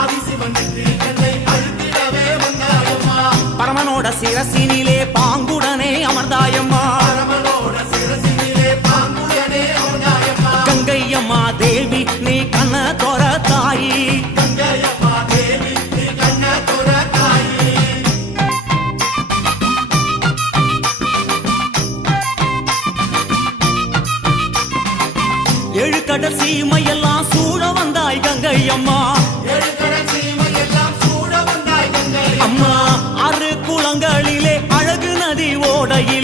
ஆதிசிவன் நெற்றி கண்ணை அழுத்திடவே வந்தாயம்மா. பரமனோட சிரசினிலே பாங்குடனே அமர்ந்தாயம்மா. கங்கையம்மா தேவி நீ கண்ண தோர தாயி. ஏழு கடல் சீமையெல்லாம் சூழ வந்தாய் கங்கையம்மா. அம்மா ஆறு குளங்களிலே அழகு நதி ஓடையில்